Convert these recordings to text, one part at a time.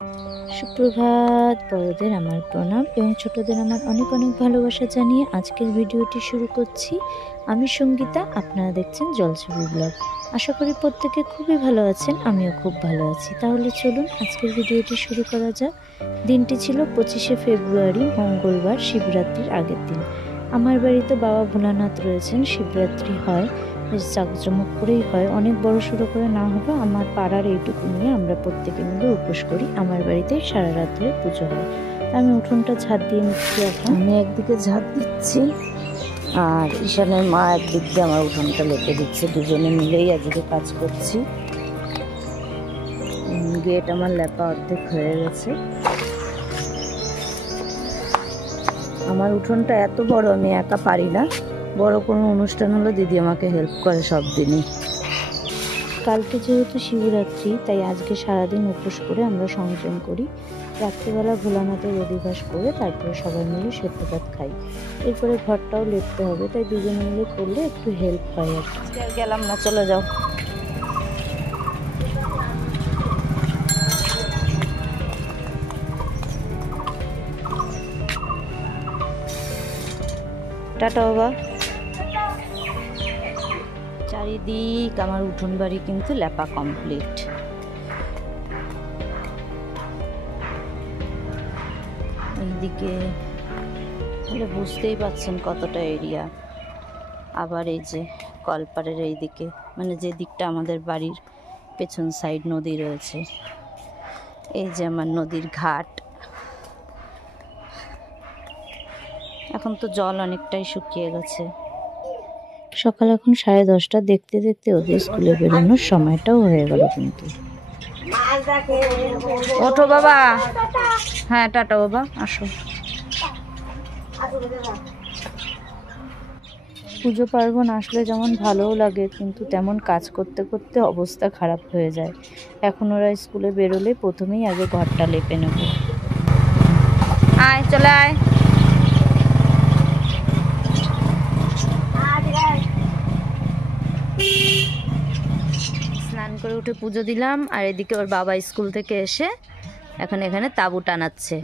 সুপ্রভাত, বড়দের আমার প্রণাম এবং ছোটদের আমার অনেক অনেক ভালোবাসা জানিয়ে আজকের ভিডিওটি শুরু করছি। আমি সঙ্গীতা, আপনারা দেখছেন জলছবি ব্লগ। আশা করি প্রত্যেকে খুবই ভালো আছেন, আমিও খুব ভালো আছি। তাহলে চলুন আজকের ভিডিওটি শুরু করা যাক। দিনটি ছিল 25শে ফেব্রুয়ারি, মঙ্গলবার, শিবরাত্রির আগের দিন। আমার বাড়িতে বাবা ভোলানাথ রয়েছেন। শিবরাত্রি হয়, বেশ জাঁকজমক করেই হয়, অনেক বড় সড়ো করে না হলেও আমার পাড়ার এইটুকু নিয়ে আমরা প্রত্যেকে মিলে উপোস করি। আমার বাড়িতে সারা রাত ধরে পুজো হয়। আমি উঠোনটা ঝাঁট দিয়ে নিচ্ছি। এখন আমি একদিকে ঝাঁট দিচ্ছি আর ঈশানের মা একদিক দিয়ে আমার উঠোনটা লেপে দিচ্ছে। দুজনে মিলেই আজকে কাজ করছি। গেট আমার লেপা অর্ধেক হয়ে গেছে। আমার উঠোনটা এত বড়, আমি একা পারি না। বড় কোনো অনুষ্ঠান হলে দিদি আমাকে হেল্প করে সব দিনই। কালকে যেহেতু শিবরাত্রি, তাই আজকে সারাদিন উপোস করে আমরা সংযম করি। রাত্রিবেলা ভোলানাথের অধিবাস করে তারপরে সবাই মিলে সেদ্ধ ভাত খাই। এরপরে ঘরটাও লেপতে হবে, তাই দুজনে মিলে করলে একটু হেল্প হয় আর কি। গেলাম না, চলে যাও। টাটা বাবা। চারিদিক আমার উঠোন বাড়ি কিন্তু লেপা কমপ্লিট। এইদিকে তাহলে বুঝতেই পারছেন কতটা এরিয়া। আবার এই যে কলপাড়ের এইদিকে, মানে যে দিকটা আমাদের বাড়ির পেছন সাইড নদী রয়েছে, এই যে আমার নদীর ঘাট। এখন তো জল অনেকটাই শুকিয়ে গেছে। সকাল এখন 10:30। দেখতে দেখতে ওদের স্কুলে বেরোনোর সময়টাও হয়ে গেল কিন্তু। ওঠো বাবা। হ্যাঁ টাটা বাবা, আসো। পুজো পার্বণ আসলে যেমন ভালোও লাগে, কিন্তু তেমন কাজ করতে করতে অবস্থা খারাপ হয়ে যায়। এখন ওরা স্কুলে বেরোলে প্রথমেই আগে ঘরটা লেপে নেব। আয়, চলে আয়। স্নান করে উঠে পুজো দিলাম, আর এদিকে ওর বাবা স্কুল থেকে এসে এখন এখানে তাঁবু টানাচ্ছে।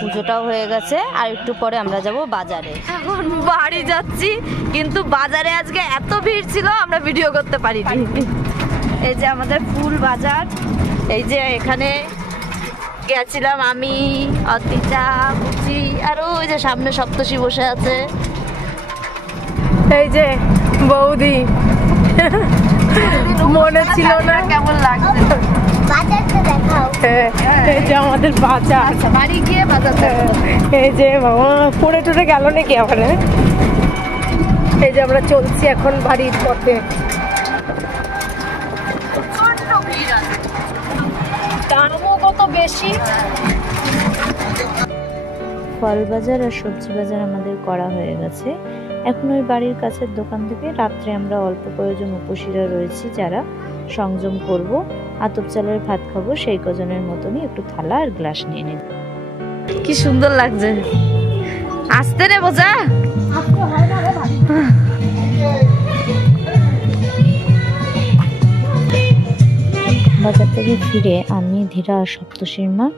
পুজোটাও হয়ে গেছে, আর একটু পরে আমরা যাব বাজারে। এখন বাড়ি যাচ্ছি, কিন্তু বাজারে আজকে এত ভিড় ছিল আমরা ভিডিও করতে পারিনি। এই যে আমাদের ফুল বাজার, এই যে এখানে গেছিলাম আমি, অর্পিতা, বুচি, আর ওই যে সামনে সপ্তর্ষি বসে আছে, এই যে বৌদি। মনে ছিল না কেমন লাগছে। বাজারটা দেখাও। এই যে আমাদের বাজার, বাড়ি গিয়ে বাজার। এই যে মামা পড়ে টরে গেল নাকি আবার। এই যে আমরা চলছি এখন বাড়ির পথে। দামও কত বেশি। ফল বাজার আর সবজি বাজার আমাদের করা হয়ে গেছে। এখন ওই বাড়ির কাছের দোকান থেকে রাত্রে আমরা অল্প কয়েকজন উপসীরা রয়েছি যারা সংযম করব, আতপ চালের ভাত খাবো, সেই কজনের মতনই একটু থালা আর গ্লাস নিয়ে নেব। কি সুন্দর লাগছে। আসতে রে বোঝা। বাজার থেকে ফিরে আমি, ধীরা আর সপ্তর্ষির মা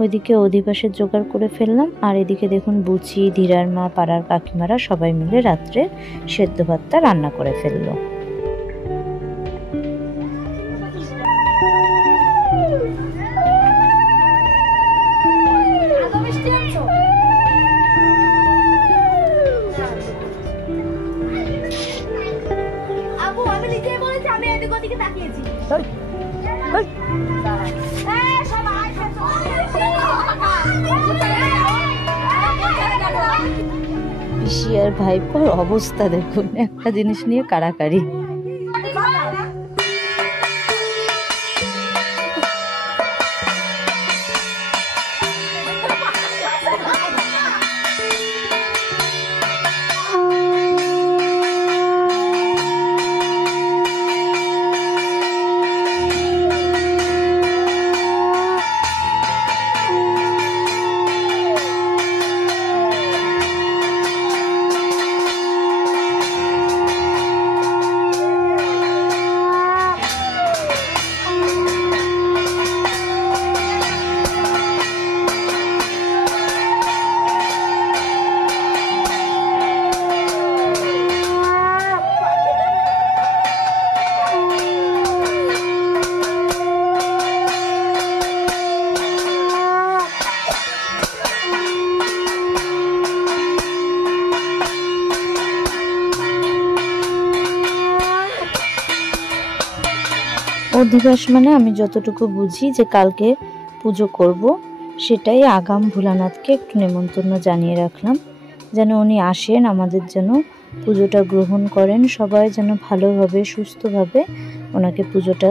ওইদিকে অধিবাসের জোগাড় করে ফেললাম। আর এদিকে দেখুন বুচি, ধীরার মা, পাড়ার কাকিমারা সবাই মিলে রাত্রে সেদ্ধ ভাতটা রান্না করে ফেললো। পিসি আর ভাইপোর অবস্থা দেখুন, একটা জিনিস নিয়ে কাড়াকাড়ি। অধিবাস মানে আমি যতটুকু বুঝি যে কালকে পুজো করব, সেটাই আগাম ভোলানাথকে একটু নেমন্তন্ন জানিয়ে রাখলাম, যেন উনি আসেন, আমাদের যেন পুজোটা গ্রহণ করেন, সবাই যেন ভালোভাবে সুস্থভাবে ওনাকে পুজোটা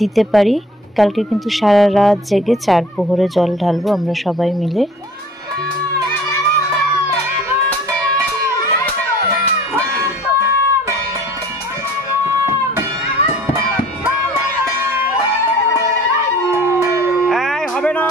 দিতে পারি। কালকে কিন্তু সারা রাত জেগে 4 প্রহরে জল ঢালবো আমরা সবাই মিলে। হবে না,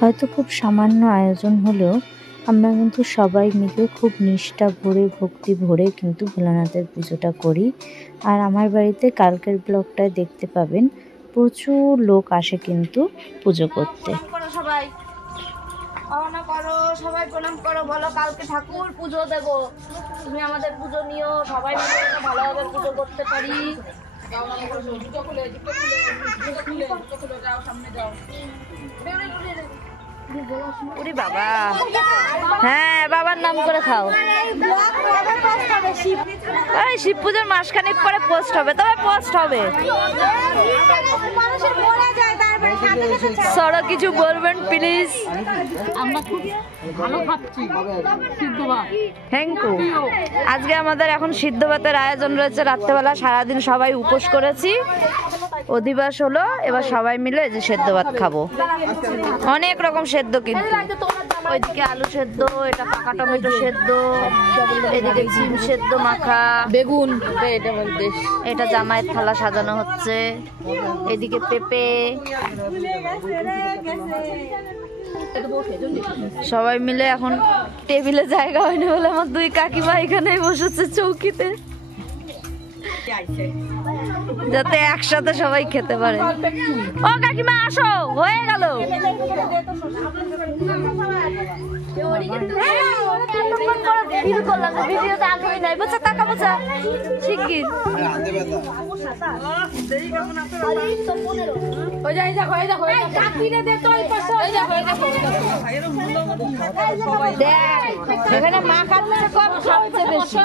হয়তো খুব সামান্য আয়োজন হলেও আমরা কিন্তু সবাই মিলে খুব নিষ্ঠা ভরে ভক্তি ভরে কিন্তু ভোলানাথের পুজোটা করি। আর আমার বাড়িতে কালকের ব্লগটায় দেখতে পাবেন প্রচুর লোক আসে কিন্তু পুজো করতে। সবাই সবাই প্রণাম করো, বলো কালকে ঠাকুর পুজো দেবো, তুমি আমাদের পুজো নিও, সবাই মিলে ভালোভাবে পুজো করতে পারি। ওরে বাবা, হ্যাঁ বাবার নাম করে খাও। শিব পুজোর মাসখানেক পরে পোস্ট হবে, তবে পোস্ট হবে। সরো কিছু বলবেন প্লিজ। আমরা খুব ভালো খাচ্ছি সিদ্ধ ভাত। Thank you. আজকে আমাদের এখন সিদ্ধ ভাতের আয়োজন রয়েছে রাত্রেবেলা, সারাদিন সবাই উপোস করেছি, অধিবাস হলো, এবার সবাই মিলে যে সেদ্ধ ভাত খাবো। অনেক রকম সেদ্ধ, কিন্তু ওইদিকে আলু সেদ্ধ, এটা পাকা টমেটো সেদ্ধ, এদিকে সিম সেদ্ধ মাখা, বেগুন, এটা জামাইয়ের থালা সাজানো হচ্ছে, এদিকে পেঁপে। সবাই মিলে এখন টেবিলে জায়গা হয়নি বলে আমার 2 কাকিমা এখানেই বসেছে চৌকিতে, যাতে একসাথে সবাই খেতে পারে। ও কাকিমা আসো, হয়ে গেল। এখানে মা খাচ্ছে কম, খাচ্ছে বেশি।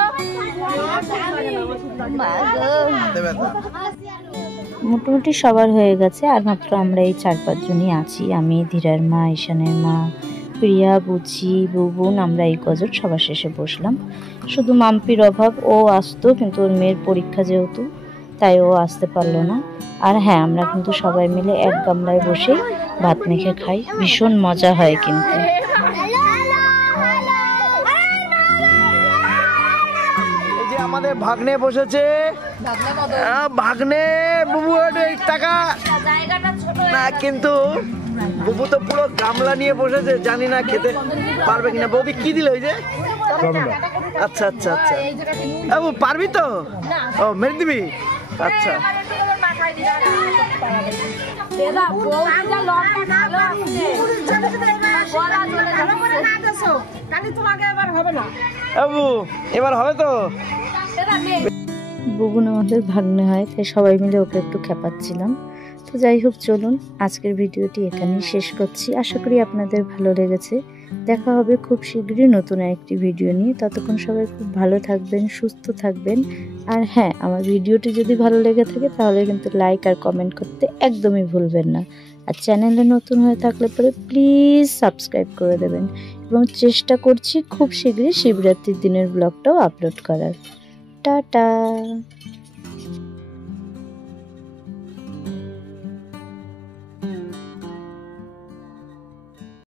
মোটামুটি সবার হয়ে গেছে, আর মাত্র আমরা এই 4-5 জনই আছি। আমি, ধীরার মা, ঈশানের মা, প্রিয়া, বুচি, বুবুন, আমরা এই কজন সবার শেষে বসলাম। শুধু মাম্পির অভাব, ও আসতো কিন্তু ওর মেয়ের পরীক্ষা যেহেতু, তাই ও আসতে পারলো না। আর হ্যাঁ, আমরা কিন্তু সবাই মিলে এক গামলায় বসে ভাত মেখে খাই, ভীষণ মজা হয় কিন্তু। আমাদের ভাগ্নে বসেছে, ভাগ্নে বুবু টাকা না, কিন্তু বুবু তো পুরো গামলা নিয়ে বসেছে, জানি না খেতে পারবে কিনা। বৌদি কি দিল ওই যে? আচ্ছা আচ্ছা আচ্ছা, বাবু পারবি তো? ও মেরে দিবি? আচ্ছা। বাবু এবার হবে তো? বুবুন আমাদের ভাগ্নে হয়, তাই সবাই মিলে ওকে একটু খেপাচ্ছিলাম। তো যাই হোক, চলুন আজকের ভিডিওটি এখানেই শেষ করছি। আশা করি আপনাদের ভালো লেগেছে। দেখা হবে খুব শীঘ্রই নতুন একটি ভিডিও নিয়ে। ততক্ষণ সবাই খুব ভালো থাকবেন, সুস্থ থাকবেন। আর হ্যাঁ, আমার ভিডিওটি যদি ভালো লেগে থাকে তাহলে কিন্তু লাইক আর কমেন্ট করতে একদমই ভুলবেন না। আর চ্যানেলে নতুন হয়ে থাকলে পরে প্লিজ সাবস্ক্রাইব করে দেবেন। এবং চেষ্টা করছি খুব শীঘ্রই শিবরাত্রির দিনের ব্লগটাও আপলোড করার। টাটা।